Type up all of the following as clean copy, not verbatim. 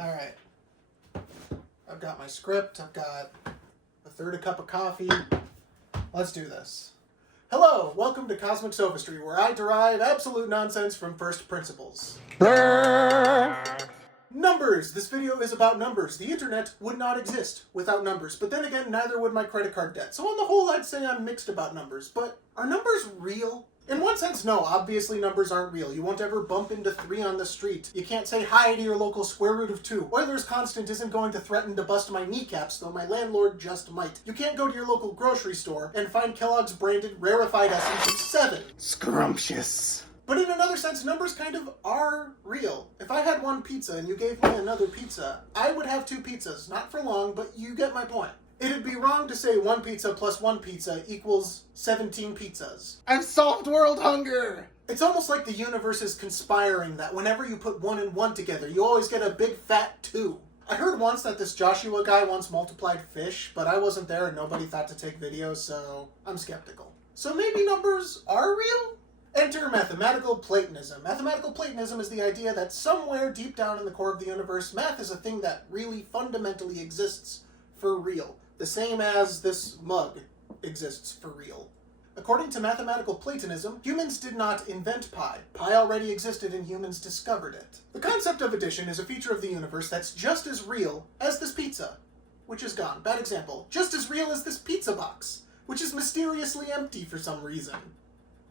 Alright. I've got my script, I've got a third a cup of coffee. Let's do this. Hello, welcome to Cosmic Sophistry, where I derive absolute nonsense from first principles. Numbers! This video is about numbers. The internet would not exist without numbers, but then again, neither would my credit card debt. So on the whole, I'd say I'm mixed about numbers, but are numbers real? In one sense, no, obviously numbers aren't real. You won't ever bump into 3 on the street. You can't say hi to your local square root of 2. Euler's constant isn't going to threaten to bust my kneecaps, though my landlord just might. You can't go to your local grocery store and find Kellogg's branded rarefied essence of 7. Scrumptious. But in another sense, numbers kind of are real. If I had 1 pizza and you gave me another pizza, I would have 2 pizzas. Not for long, but you get my point. It'd be wrong to say 1 pizza plus 1 pizza equals 17 pizzas. I've solved world hunger! It's almost like the universe is conspiring that whenever you put 1 and 1 together, you always get a big fat 2. I heard once that this Joshua guy once multiplied fish, but I wasn't there and nobody thought to take videos, so I'm skeptical. So maybe numbers are real? Enter mathematical Platonism. Mathematical Platonism is the idea that somewhere deep down in the core of the universe, math is a thing that really fundamentally exists for real. The same as this mug exists for real. According to mathematical Platonism, humans did not invent pi. Pi already existed and humans discovered it. The concept of addition is a feature of the universe that's just as real as this pizza, which is gone. Bad example. Just as real as this pizza box, which is mysteriously empty for some reason.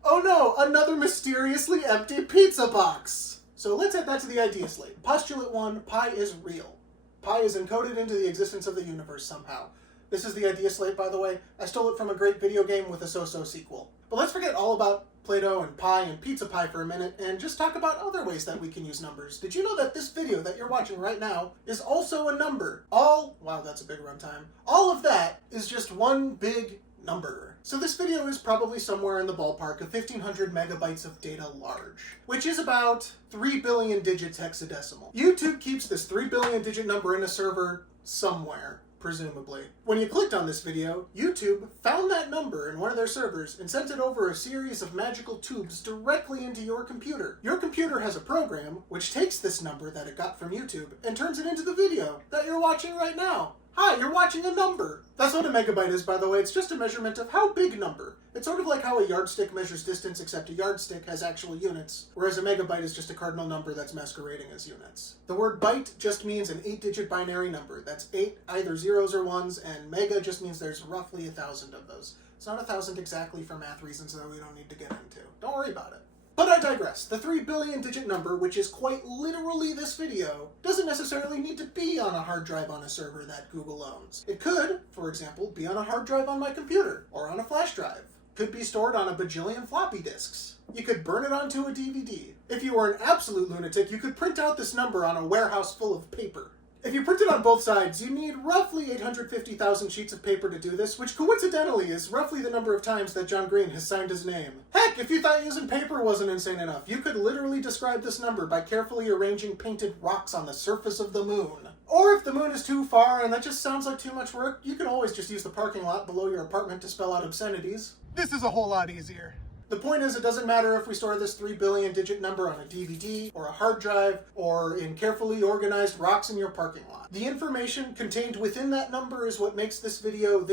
Oh no, another mysteriously empty pizza box! So let's add that to the idea slate. Postulate 1, pi is real. Pi is encoded into the existence of the universe somehow. This is the idea slate, by the way. I stole it from a great video game with a so-so sequel. But let's forget all about Plato and pi and pizza pie for a minute and just talk about other ways that we can use numbers. Did you know that this video that you're watching right now is also a number? Wow, that's a big runtime. All of that is just one big number. So this video is probably somewhere in the ballpark of 1500 megabytes of data large, which is about 3 billion digits hexadecimal. YouTube keeps this 3 billion digit number in a server somewhere, presumably. When you clicked on this video, YouTube found that number in one of their servers and sent it over a series of magical tubes directly into your computer. Your computer has a program which takes this number that it got from YouTube and turns it into the video that you're watching right now. Hi, you're watching a number. That's what a megabyte is, by the way. It's just a measurement of how big a number. It's sort of like how a yardstick measures distance, except a yardstick has actual units, whereas a megabyte is just a cardinal number that's masquerading as units. The word byte just means an 8-digit binary number. That's 8 either zeros or ones, and mega just means there's roughly 1,000 of those. It's not 1,000 exactly for math reasons that we don't need to get into. Don't worry about it. But I digress. The 3 billion digit number, which is quite literally this video, doesn't necessarily need to be on a hard drive on a server that Google owns. It could, for example, be on a hard drive on my computer, or on a flash drive. Could be stored on a bajillion floppy disks. You could burn it onto a DVD. If you were an absolute lunatic, you could print out this number on a warehouse full of paper. If you print it on both sides, you need roughly 850,000 sheets of paper to do this, which coincidentally is roughly the number of times that John Green has signed his name. Heck, if you thought using paper wasn't insane enough, you could literally describe this number by carefully arranging painted rocks on the surface of the moon. Or if the moon is too far and that just sounds like too much work, you can always just use the parking lot below your apartment to spell out obscenities. This is a whole lot easier. The point is, it doesn't matter if we store this 3 billion digit number on a DVD, or a hard drive, or in carefully organized rocks in your parking lot. The information contained within that number is what makes this video.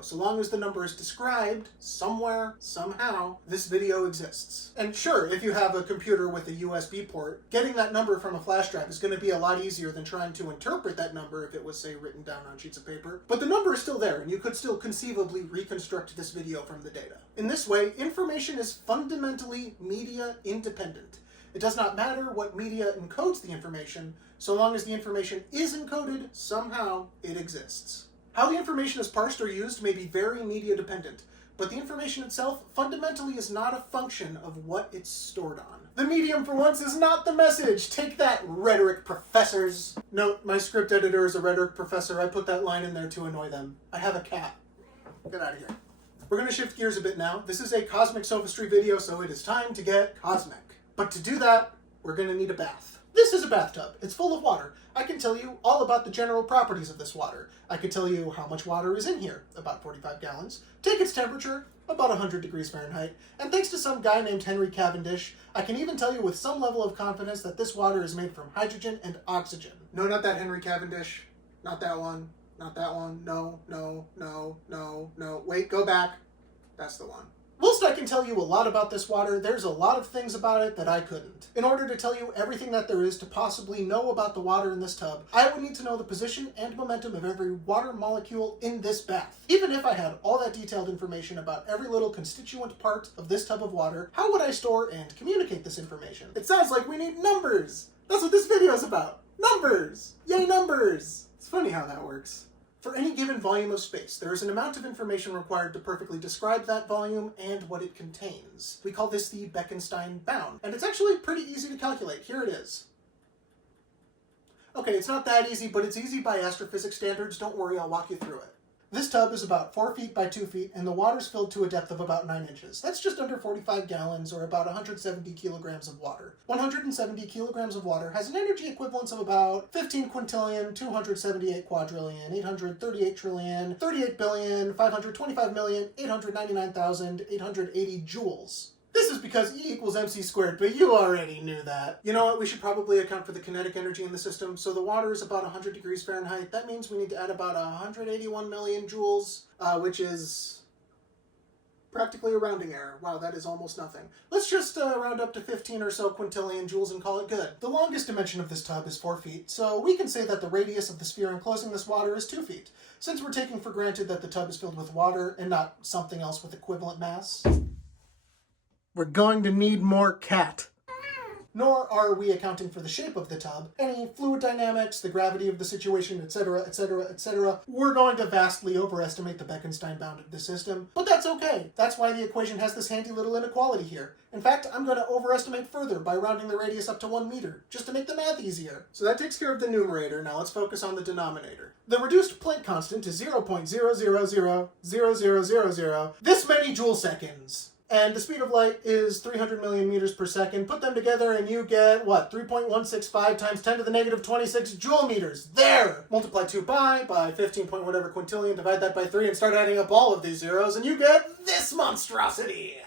So long as the number is described somewhere, somehow, this video exists. And sure, if you have a computer with a USB port, getting that number from a flash drive is going to be a lot easier than trying to interpret that number if it was, say, written down on sheets of paper. But the number is still there, and you could still conceivably reconstruct this video from the data. In this way, information is fundamentally media independent. It does not matter what media encodes the information, so long as the information is encoded, somehow it exists. How the information is parsed or used may be very media dependent, but the information itself fundamentally is not a function of what it's stored on. The medium for once is not the message. Take that, rhetoric professors. Note, my script editor is a rhetoric professor. I put that line in there to annoy them. I have a cat. Get out of here. We're going to shift gears a bit now. This is a Cosmic Sophistry video, so it is time to get cosmic. But to do that, we're going to need a bath. This is a bathtub. It's full of water. I can tell you all about the general properties of this water. I can tell you how much water is in here, about 45 gallons. Take its temperature, about 100 degrees Fahrenheit. And thanks to some guy named Henry Cavendish, I can even tell you with some level of confidence that this water is made from hydrogen and oxygen. No, not that Henry Cavendish. Not that one. Not that one. No, no, no, no, no. Wait, go back. That's the one. Whilst I can tell you a lot about this water, there's a lot of things about it that I couldn't. In order to tell you everything that there is to possibly know about the water in this tub, I would need to know the position and momentum of every water molecule in this bath. Even if I had all that detailed information about every little constituent part of this tub of water, how would I store and communicate this information? It sounds like we need numbers! That's what this video is about! Numbers! Yay, numbers! It's funny how that works. For any given volume of space, there is an amount of information required to perfectly describe that volume and what it contains. We call this the Bekenstein bound, and it's actually pretty easy to calculate. Here it is. Okay, it's not that easy, but it's easy by astrophysics standards. Don't worry, I'll walk you through it. This tub is about 4 feet by 2 feet, and the water's filled to a depth of about 9 inches. That's just under 45 gallons, or about 170 kilograms of water. 170 kilograms of water has an energy equivalence of about 15 quintillion, 278 quadrillion, 838 trillion, 38 billion, 525 million, 899,880 joules. This is because E equals mc squared, but you already knew that. You know what, we should probably account for the kinetic energy in the system. So the water is about 100 degrees Fahrenheit. That means we need to add about 181 million joules, which is practically a rounding error. Wow, that is almost nothing. Let's just round up to 15 or so quintillion joules and call it good. The longest dimension of this tub is 4 feet, so we can say that the radius of the sphere enclosing this water is 2 feet, since we're taking for granted that the tub is filled with water and not something else with equivalent mass. We're going to need more cat. Nor are we accounting for the shape of the tub, any fluid dynamics, the gravity of the situation, etc., etc., etc. We're going to vastly overestimate the Bekenstein bound of the system, but that's okay. That's why the equation has this handy little inequality here. In fact, I'm going to overestimate further by rounding the radius up to 1 meter, just to make the math easier. So that takes care of the numerator. Now let's focus on the denominator. The reduced Planck constant is 0.0000000, this many joule seconds. And the speed of light is 300 million meters per second. Put them together and you get, what, 3.165 times 10 to the negative 26 joule meters. There! Multiply 2 pi by 15 point whatever quintillion, divide that by 3, and start adding up all of these zeros, and you get this monstrosity!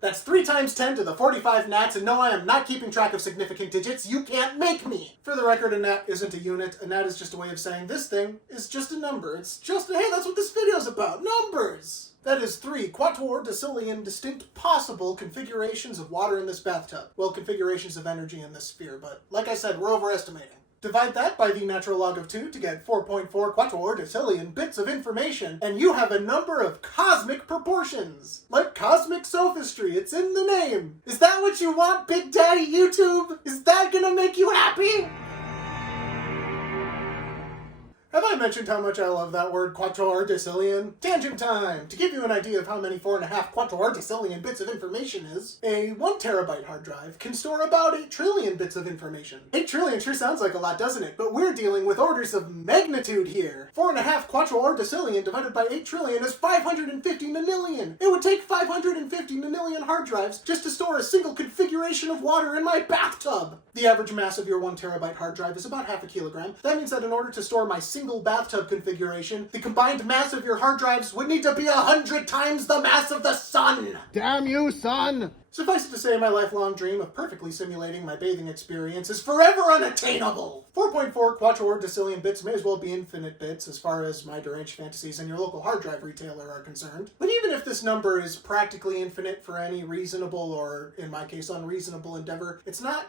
That's 3 times 10 to the 45 nats, and no, I am not keeping track of significant digits. You can't make me! For the record, a nat isn't a unit. A nat is just a way of saying this thing is just a number. It's just, hey, that's what this video's about, numbers! That is 3 quatuor decillion distinct possible configurations of water in this bathtub. Well, configurations of energy in this sphere, but like I said, we're overestimating. Divide that by the natural log of 2 to get 4.4 quatuor decillion bits of information, and you have a number of cosmic proportions. Like Cosmic Sophistry, it's in the name. Is that what you want, Big Daddy YouTube? Is that gonna make you happy? Have I mentioned how much I love that word, quatuor decillion? Tangent time! To give you an idea of how many 4.5 quatuor decillion bits of information is, a 1 terabyte hard drive can store about 8 trillion bits of information. 8 trillion sure sounds like a lot, doesn't it? But we're dealing with orders of magnitude here. 4.5 quatuor decillion divided by 8 trillion is 550 nonillion. It would take 550 nonillion hard drives just to store a single configuration of water in my bathtub. The average mass of your 1 terabyte hard drive is about half a kilogram. That means that in order to store my single bathtub configuration, the combined mass of your hard drives would need to be 100 times the mass of the sun! Damn you, son! Suffice it to say, my lifelong dream of perfectly simulating my bathing experience is forever unattainable! 4.4 quatuor decillion bits may as well be infinite bits as far as my deranged fantasies and your local hard drive retailer are concerned. But even if this number is practically infinite for any reasonable, or in my case unreasonable endeavor, it's not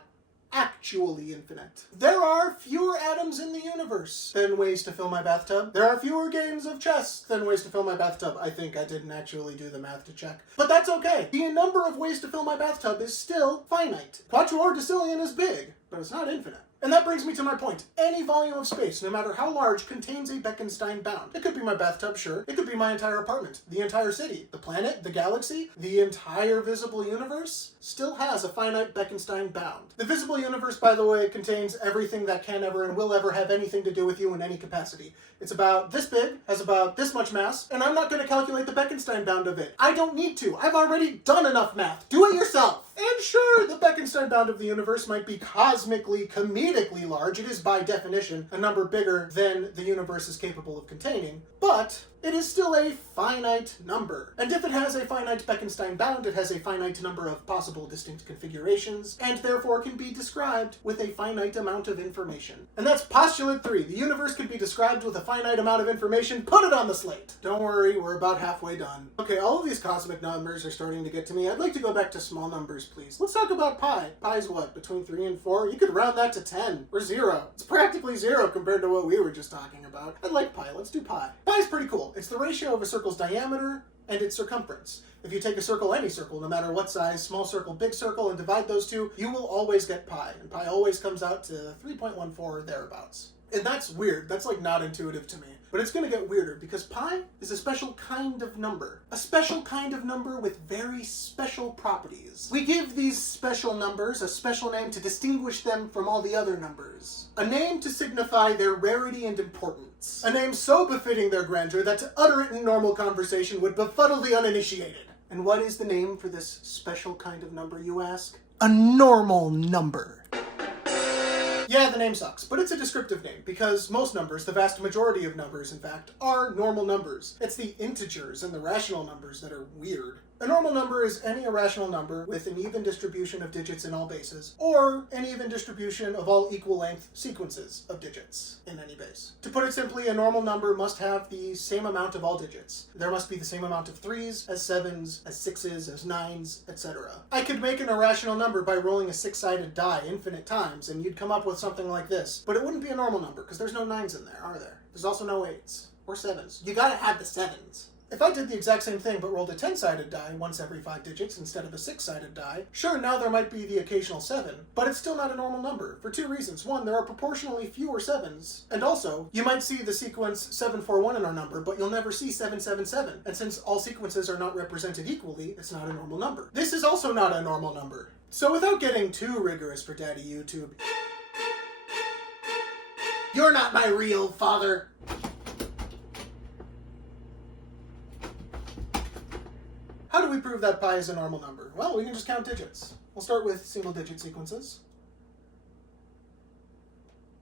actually infinite. There are fewer atoms in the universe than ways to fill my bathtub. There are fewer games of chess than ways to fill my bathtub. I think I didn't actually do the math to check. But that's okay. The number of ways to fill my bathtub is still finite. Quatuor decillion is big, but it's not infinite. And that brings me to my point. Any volume of space, no matter how large, contains a Bekenstein bound. It could be my bathtub, sure. It could be my entire apartment, the entire city, the planet, the galaxy, the entire visible universe still has a finite Bekenstein bound. The visible universe, by the way, contains everything that can ever and will ever have anything to do with you in any capacity. It's about this big, has about this much mass, and I'm not going to calculate the Bekenstein bound of it. I don't need to. I've already done enough math. Do it yourself! And sure, the Bekenstein bound of the universe might be cosmically, comedically large. It is, by definition, a number bigger than the universe is capable of containing. But it is still a finite number. And if it has a finite Bekenstein bound, it has a finite number of possible distinct configurations, and therefore can be described with a finite amount of information. And that's postulate 3. The universe could be described with a finite amount of information. Put it on the slate. Don't worry, we're about halfway done. Okay, all of these cosmic numbers are starting to get to me. I'd like to go back to small numbers, please. Let's talk about pi. Pi is what, between 3 and 4? You could round that to 10, or 0. It's practically 0 compared to what we were just talking about. I like pi. Let's do pi. Pi is pretty cool. It's the ratio of a circle's diameter and its circumference. If you take a circle, any circle, no matter what size, small circle, big circle, and divide those two, you will always get pi. And pi always comes out to 3.14 or thereabouts. And that's weird. That's like not intuitive to me. But it's going to get weirder because pi is a special kind of number. A special kind of number with very special properties. We give these special numbers a special name to distinguish them from all the other numbers. A name to signify their rarity and importance. A name so befitting their grandeur that to utter it in normal conversation would befuddle the uninitiated. And what is the name for this special kind of number, you ask? A normal number. Yeah, the name sucks, but it's a descriptive name because most numbers, the vast majority of numbers, in fact, are normal numbers. It's the integers and the rational numbers that are weird. A normal number is any irrational number with an even distribution of digits in all bases, or an even distribution of all equal length sequences of digits in any base. To put it simply, a normal number must have the same amount of all digits. There must be the same amount of 3s, as 7s, as 6s, as 9s, etc. I could make an irrational number by rolling a 6-sided die infinite times, and you'd come up with something like this. But it wouldn't be a normal number, because there's no 9s in there, are there? There's also no 8s, or 7s. You gotta have the 7s. If I did the exact same thing but rolled a 10-sided die once every 5 digits instead of a 6-sided die, sure, now there might be the occasional 7, but it's still not a normal number, for 2 reasons. One, there are proportionally fewer 7s, and also, you might see the sequence 741 in our number, but you'll never see 777, and since all sequences are not represented equally, it's not a normal number. This is also not a normal number. So without getting too rigorous for Daddy YouTube, you're not my real father. How do we prove that pi is a normal number? Well, we can just count digits. We'll start with single-digit sequences.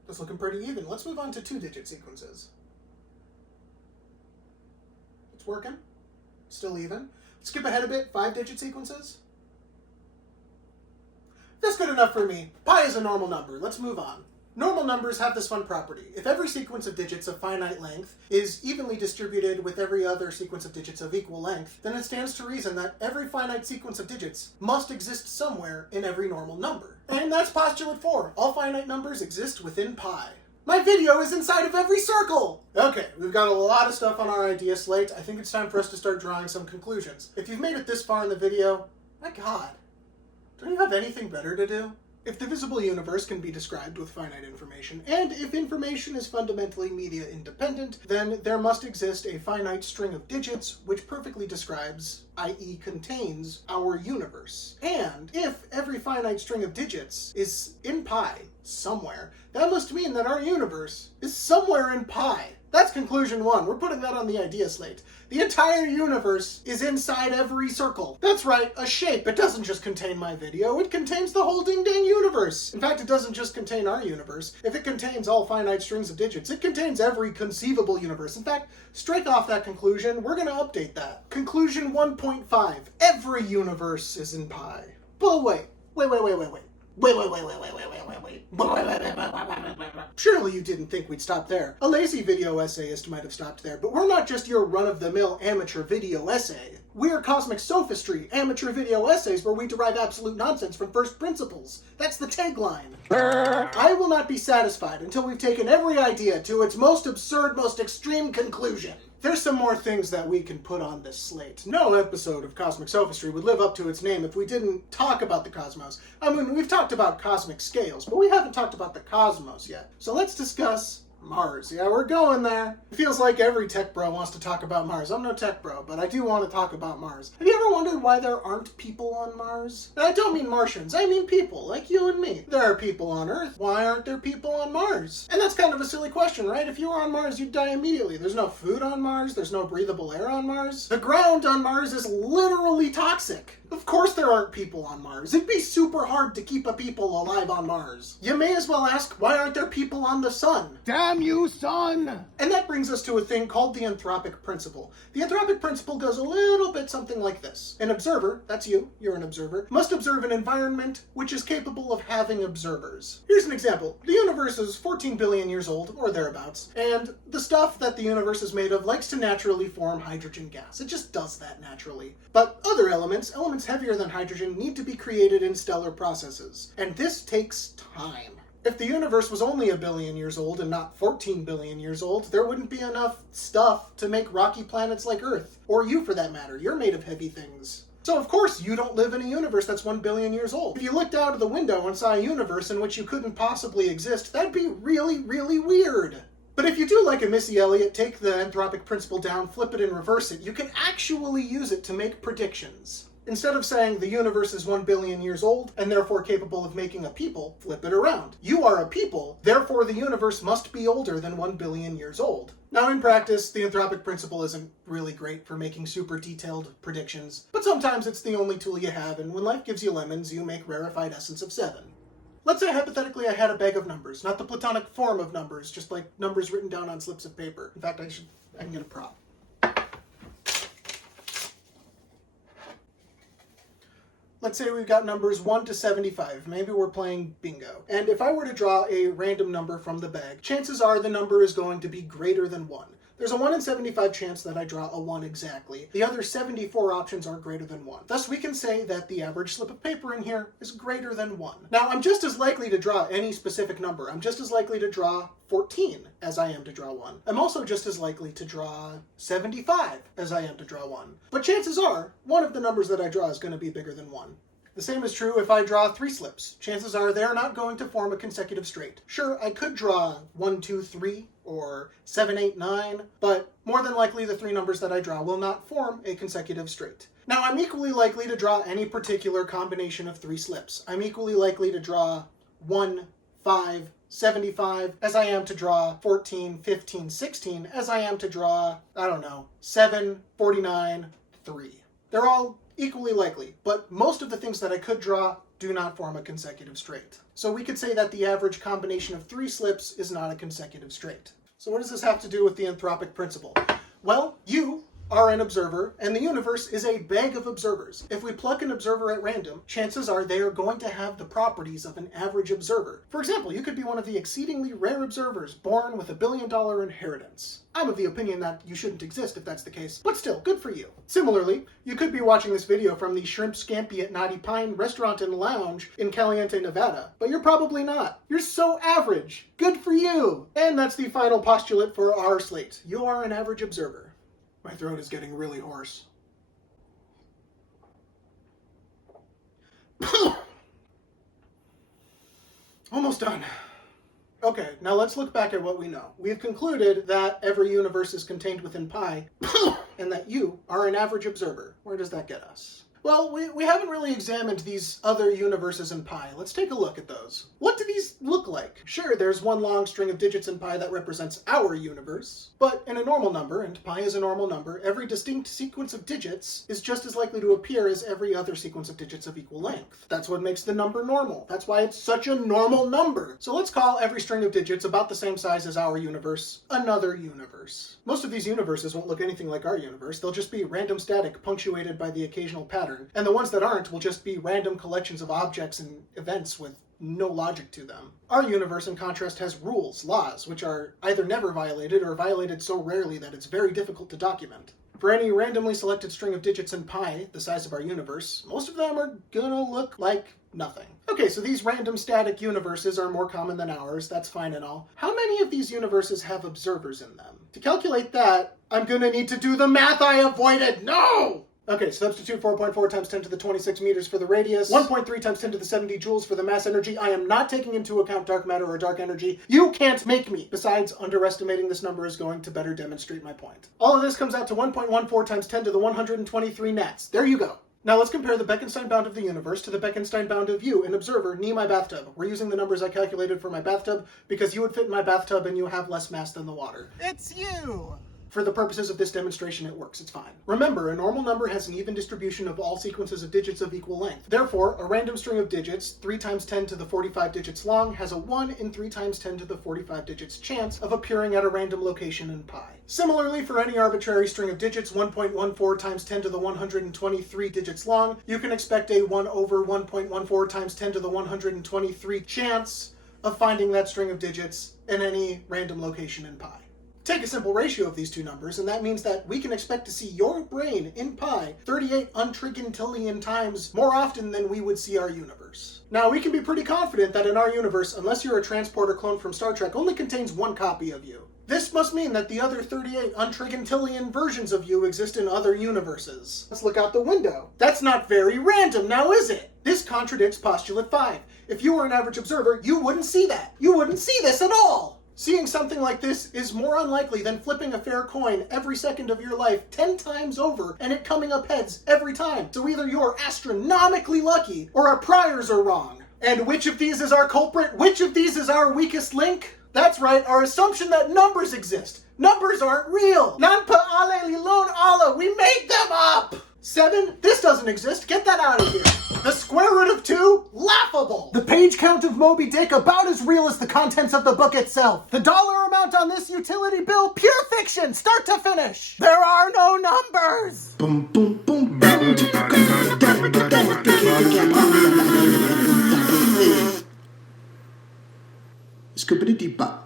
That's looking pretty even. Let's move on to 2-digit sequences. It's working. Still even. Skip ahead a bit. 5-digit sequences. That's good enough for me. Pi is a normal number. Let's move on. Normal numbers have this fun property. If every sequence of digits of finite length is evenly distributed with every other sequence of digits of equal length, then it stands to reason that every finite sequence of digits must exist somewhere in every normal number. And that's postulate 4. All finite numbers exist within pi. My video is inside of every circle! Okay, we've got a lot of stuff on our idea slate. I think it's time for us to start drawing some conclusions. If you've made it this far in the video, my god, don't you have anything better to do? If the visible universe can be described with finite information, and if information is fundamentally media independent, then there must exist a finite string of digits which perfectly describes, i.e. contains, our universe. And if every finite string of digits is in pi somewhere, that must mean that our universe is somewhere in pi. That's conclusion 1. We're putting that on the idea slate. The entire universe is inside every circle. That's right, a shape. It doesn't just contain my video, it contains the whole ding-dang universe. In fact, it doesn't just contain our universe. If it contains all finite strings of digits, it contains every conceivable universe. In fact, strike off that conclusion, we're gonna update that. Conclusion 1.5. Every universe is in pi. But wait. Surely you didn't think we'd stop there. A lazy video essayist might have stopped there, but we're not just your run-of-the-mill amateur video essay. We're Cosmic Sophistry, amateur video essays where we derive absolute nonsense from first principles. That's the tagline. I will not be satisfied until we've taken every idea to its most absurd, most extreme conclusion. There's some more things that we can put on this slate. No episode of Cosmic Sophistry would live up to its name if we didn't talk about the cosmos. I mean, we've talked about cosmic scales, but we haven't talked about the cosmos yet. So let's discuss Mars. Yeah, we're going there. It feels like every tech bro wants to talk about Mars. I'm no tech bro, but I do want to talk about Mars. Have you ever wondered why there aren't people on Mars? And I don't mean Martians, I mean people, like you and me. There are people on Earth. Why aren't there people on Mars? And that's kind of a silly question, right? If you were on Mars, you'd die immediately. There's no food on Mars. There's no breathable air on Mars. The ground on Mars is literally toxic. Of course there aren't people on Mars. It'd be super hard to keep a people alive on Mars. You may as well ask, why aren't there people on the sun? Damn you, son! And that brings us to a thing called the anthropic principle. The anthropic principle goes a little bit something like this. An observer, that's you're an observer, must observe an environment which is capable of having observers. Here's an example. The universe is 14 billion years old, or thereabouts, and the stuff that the universe is made of likes to naturally form hydrogen gas. It just does that naturally. But other elements heavier than hydrogen, need to be created in stellar processes. And this takes time. If the universe was only 1 billion years old and not 14 billion years old, there wouldn't be enough stuff to make rocky planets like Earth. Or you, for that matter. You're made of heavy things. So of course you don't live in a universe that's 1 billion years old. If you looked out of the window and saw a universe in which you couldn't possibly exist, that'd be really, really weird. But if you do like a Missy Elliott, take the anthropic principle down, flip it and reverse it, you can actually use it to make predictions. Instead of saying the universe is 1 billion years old and therefore capable of making a people, flip it around. You are a people, therefore the universe must be older than 1 billion years old. Now in practice, the anthropic principle isn't really great for making super detailed predictions, but sometimes it's the only tool you have, and when life gives you lemons, you make rarefied essence of 7. Let's say hypothetically I had a bag of numbers, not the platonic form of numbers, just like numbers written down on slips of paper. In fact, I can get a prop. Let's say we've got numbers 1 to 75. Maybe we're playing bingo. And if I were to draw a random number from the bag, chances are the number is going to be greater than 1. There's a 1 in 75 chance that I draw a 1 exactly. The other 74 options are greater than 1. Thus, we can say that the average slip of paper in here is greater than 1. Now, I'm just as likely to draw any specific number. I'm just as likely to draw 14 as I am to draw 1. I'm also just as likely to draw 75 as I am to draw 1. But chances are, one of the numbers that I draw is going to be bigger than 1. The same is true if I draw 3 slips. Chances are they're not going to form a consecutive straight. Sure, I could draw 1, 2, 3, or 7, 8, 9, but more than likely the 3 numbers that I draw will not form a consecutive straight. Now, I'm equally likely to draw any particular combination of 3 slips. I'm equally likely to draw 1, 5, 75 as I am to draw 14, 15, 16 as I am to draw, 7, 49, 3. They're all equally likely, but most of the things that I could draw do not form a consecutive straight. So we could say that the average combination of 3 slips is not a consecutive straight. So what does this have to do with the anthropic principle? Well, you are an observer, and the universe is a bag of observers. If we pluck an observer at random, chances are they are going to have the properties of an average observer. For example, you could be one of the exceedingly rare observers born with $1 billion inheritance. I'm of the opinion that you shouldn't exist if that's the case, but still, good for you. Similarly, you could be watching this video from the Shrimp Scampi at Knotty Pine Restaurant and Lounge in Caliente, Nevada, but you're probably not. You're so average. Good for you! And that's the final postulate for our slate. You are an average observer. My throat is getting really hoarse. Almost done. Okay, now let's look back at what we know. We've concluded that every universe is contained within pi, and that you are an average observer. Where does that get us? Well, we haven't really examined these other universes in pi. Let's take a look at those. What do these look like? Sure, there's one long string of digits in pi that represents our universe, but in a normal number, and pi is a normal number, every distinct sequence of digits is just as likely to appear as every other sequence of digits of equal length. That's what makes the number normal. That's why it's such a normal number. So let's call every string of digits about the same size as our universe another universe. Most of these universes won't look anything like our universe. They'll just be random static punctuated by the occasional pattern. And the ones that aren't will just be random collections of objects and events with no logic to them. Our universe, in contrast, has rules, laws, which are either never violated or violated so rarely that it's very difficult to document. For any randomly selected string of digits in pi, the size of our universe, most of them are gonna look like nothing. Okay, so these random static universes are more common than ours, that's fine and all. How many of these universes have observers in them? To calculate that, I'm gonna need to do the math I avoided! No! Okay, substitute 4.4 times 10 to the 26 meters for the radius, 1.3 times 10 to the 70 joules for the mass energy. I am not taking into account dark matter or dark energy. You can't make me! Besides, underestimating this number is going to better demonstrate my point. All of this comes out to 1.14 times 10 to the 123 nats. There you go. Now let's compare the Bekenstein bound of the universe to the Bekenstein bound of you, an observer, near my bathtub. We're using the numbers I calculated for my bathtub because you would fit in my bathtub and you have less mass than the water. It's you! For the purposes of this demonstration, it works. It's fine. Remember, a normal number has an even distribution of all sequences of digits of equal length. Therefore, a random string of digits, 3 times 10 to the 45 digits long, has a 1 in 3 times 10 to the 45 digits chance of appearing at a random location in pi. Similarly, for any arbitrary string of digits, 1.14 times 10 to the 123 digits long, you can expect a 1 over 1.14 times 10 to the 123 chance of finding that string of digits in any random location in pi. Take a simple ratio of these two numbers, and that means that we can expect to see your brain in pi 38 untrigintillion times more often than we would see our universe. Now, we can be pretty confident that in our universe, unless you're a transporter clone from Star Trek, only contains one copy of you. This must mean that the other 38 untrigintillion versions of you exist in other universes. Let's look out the window. That's not very random, now is it? This contradicts postulate 5. If you were an average observer, you wouldn't see that. You wouldn't see this at all. Seeing something like this is more unlikely than flipping a fair coin every second of your life 10 times over and it coming up heads every time. So either you're astronomically lucky or our priors are wrong. And which of these is our culprit? Which of these is our weakest link? That's right, our assumption that numbers exist. Numbers aren't real. Nanpa ale lilon ala, we made them up! 7? This doesn't exist. Get that out of here. The square root of 2? Laughable. The page count of Moby Dick about as real as the contents of the book itself. The dollar amount on this utility bill? Pure fiction, start to finish. There are no numbers. Boom, boom, boom, boom. Scoopity-dee-bop.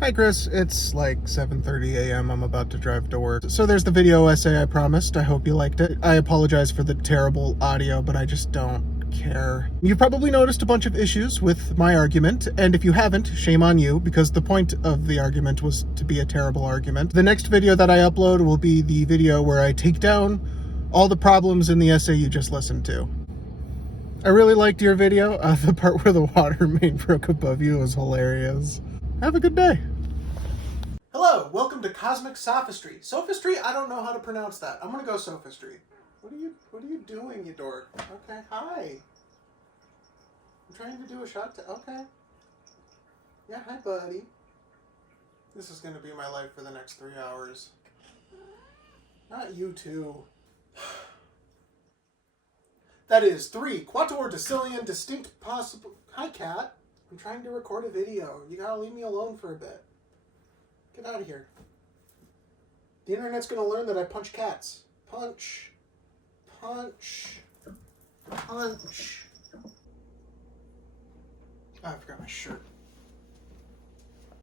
Hi Chris, it's like 7:30 a.m. I'm about to drive to work. So there's the video essay I promised. I hope you liked it. I apologize for the terrible audio, but I just don't care. You've probably noticed a bunch of issues with my argument, and if you haven't, shame on you, because the point of the argument was to be a terrible argument. The next video that I upload will be the video where I take down all the problems in the essay you just listened to. I really liked your video. The part where the water main broke above you was hilarious. Have a good day. Hello, welcome to Cosmic Sophistry. Sophistry? I don't know how to pronounce that. I'm gonna go sophistry. What are you doing, you dork? Okay, hi. I'm trying to do a shot okay. Yeah, hi buddy. This is gonna be my life for the next 3 hours. Not you too. That is 3 quator decillion distinct possible. Hi cat. I'm trying to record a video. You gotta leave me alone for a bit. Get out of here. The internet's gonna learn that I punch cats. Punch. Punch. Punch. Oh, I forgot my shirt.